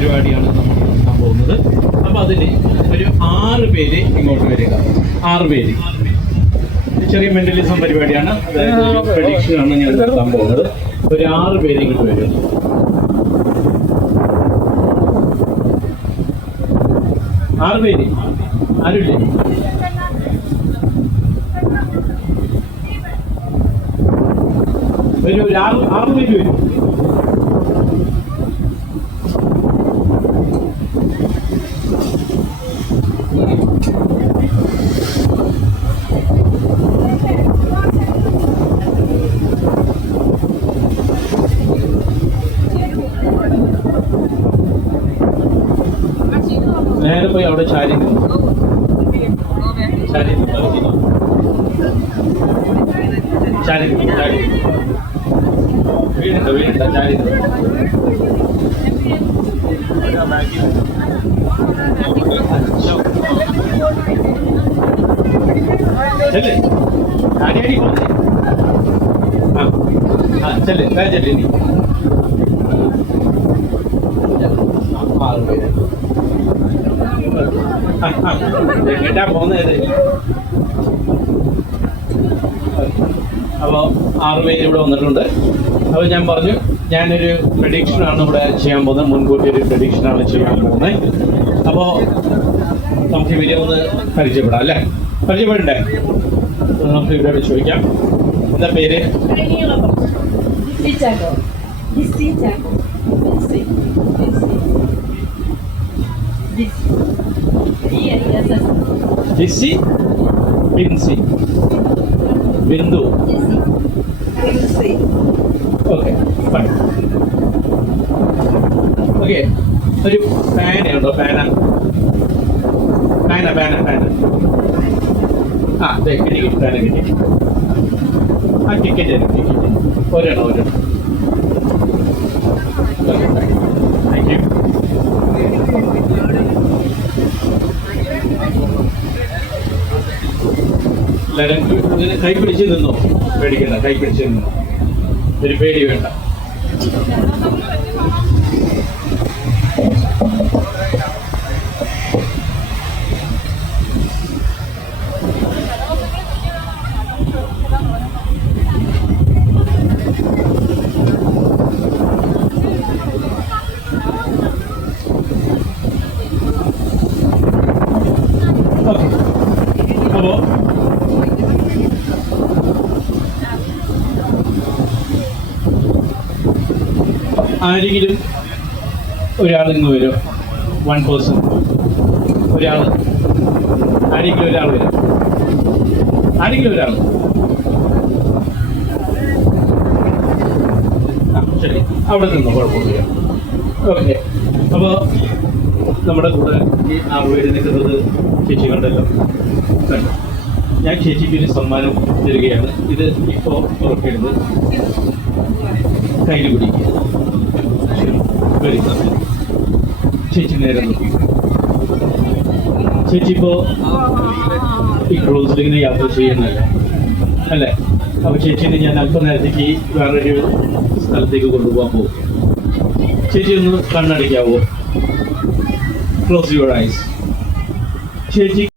പരിപാടിയാണ് നമ്മൾ നടത്താൻ പോകുന്നത്. അപ്പോൾ അതിൽ ഒരു 6 പേര് ഇങ്ങോട്ട് വരിക. 6 പേര്. ചെറിയ മെന്റലിസം പരിപാടിയാണ്, അതായത് പ്രഡിക്ഷനാണ് ഞാൻ നടത്താൻ പോകുന്നത്. ഒരു 6 പേര് ഇങ്ങോട്ട് വരും. ആറ് പേര് ആരുമില്ലേ? ഒരു 6 പേര് വരും. നേരെ പോയി അവിടെ ചാരി നിന്നു. ചാരി വീടുണ്ട ചാരി ചെല്ലേ ആടി പോന്നെ. ചെല്ലേ ചെല്ലേ നീ എങ്ങട്ടാ പോകുന്നത്? അപ്പോൾ 6 പേര് ഇവിടെ വന്നിട്ടുണ്ട്. അപ്പോൾ ഞാൻ പറഞ്ഞു, ഞാനൊരു പ്രഡിക്ഷനാണ് ഇവിടെ ചെയ്യാൻ പോകുന്നത്. മുൻകൂട്ടി ഒരു പ്രഡിക്ഷനാണ് ചെയ്യാൻ പോകുന്നത്. അപ്പോൾ നമുക്ക് ഇവരെ ഒന്ന് പരിചയപ്പെടാം അല്ലേ? പരിചയപ്പെടണ്ടേ? നമുക്ക് ഇവരോട് ചോദിക്കാം. എന്താ പേര്? Jisy, Bincy, Bindu. Okay fine. Okay, ഒരു പാനുണ്ടോ? പാന. അതെ, കിട്ടി. പാന കിട്ടി. ടിക്കറ്റ് ഒരെണ്ണം. Thank you. എല്ലാവരും കൈ പിടിച്ച് നിന്നോ, പേടിക്കണ്ട. കൈ പിടിച്ച് നിന്നോ, ഒരു പേടി വേണ്ട. അപ്പോൾ ആരെങ്കിലും ഒരാൾ ഇങ്ങ് വരും. 1 പേഴ്സൺ. ഒരാൾ, ആരെങ്കിലും ഒരാൾ വരും. ആരെങ്കിലും ഒരാൾ. ശരി, അവിടെ നിന്നോ, കുഴപ്പമില്ല. ഓക്കെ, അപ്പോൾ നമ്മുടെ കൂടെ ഈ 6 പേര് നിൽക്കുന്നത് ചേച്ചി കണ്ടല്ലോ. ഞാൻ ചേച്ചിക്ക് ഒരു സമ്മാനം തരികയാണ്. ഇത് ഇപ്പോൾ ഉറപ്പിടുന്നത് കയ്യിൽ പിടിക്കുക. ചേച്ചി നേരെ നോക്കി. ചേച്ചി ഇപ്പോൾ ഈ ക്രൂസിലിങ്ങനെ യാത്ര ചെയ്യുന്നല്ലേ അല്ലേ? അപ്പോൾ ചേച്ചീനെ ഞാൻ അല്പനേരത്തേക്ക് വേറൊരു സ്ഥലത്തേക്ക് കൊണ്ടുപോകാൻ പോകും. ചേച്ചി ഒന്ന് കണ്ണടയ്ക്കാവോ? Close your eyes. ചേച്ചി